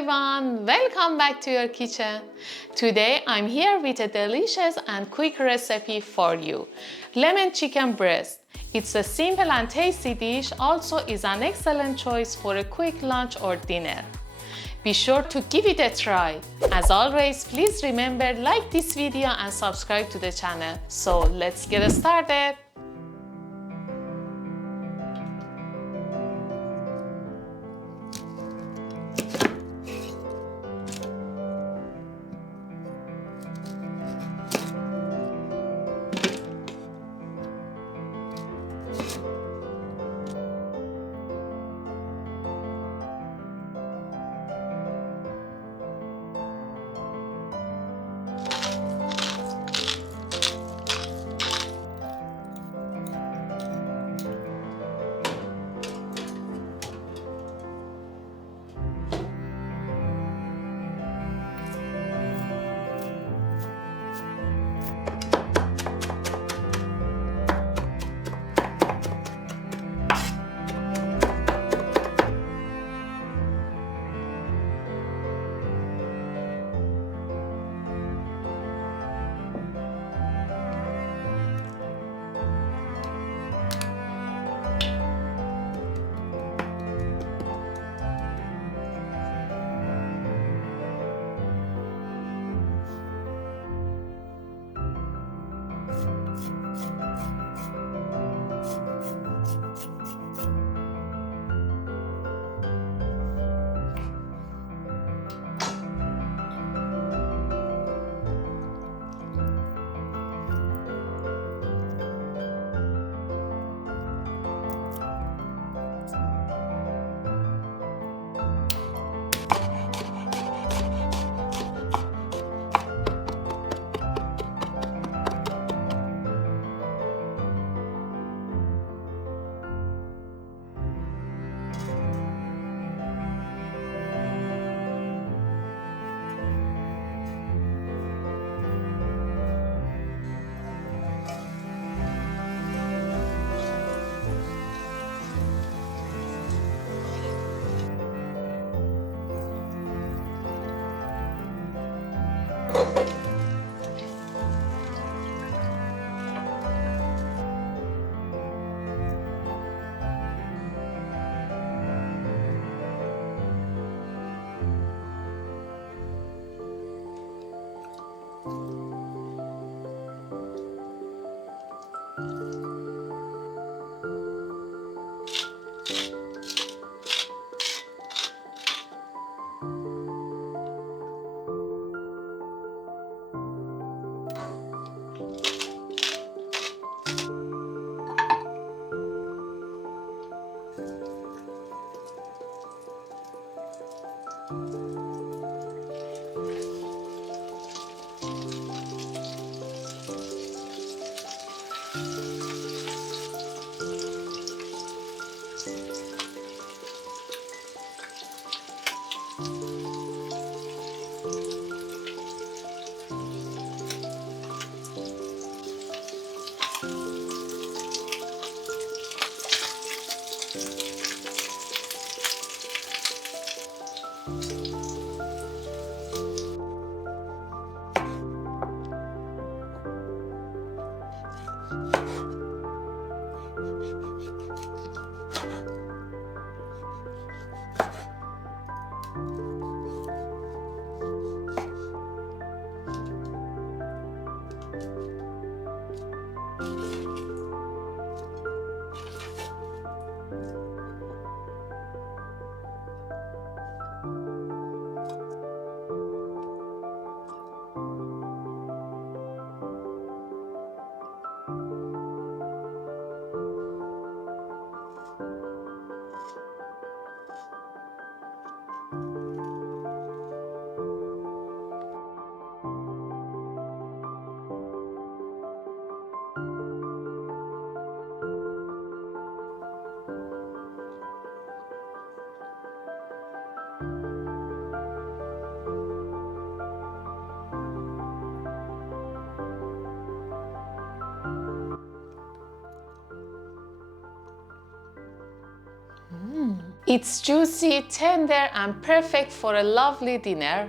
everyone, welcome back to your kitchen. Today I'm here with a delicious and quick recipe for you. Lemon chicken breast. It's a simple and tasty dish, also is an excellent choice for a quick lunch or dinner. Be sure to give it a try. As always, please remember like this video and subscribe to the channel. So let's get started. It's juicy, tender, and perfect for a lovely dinner.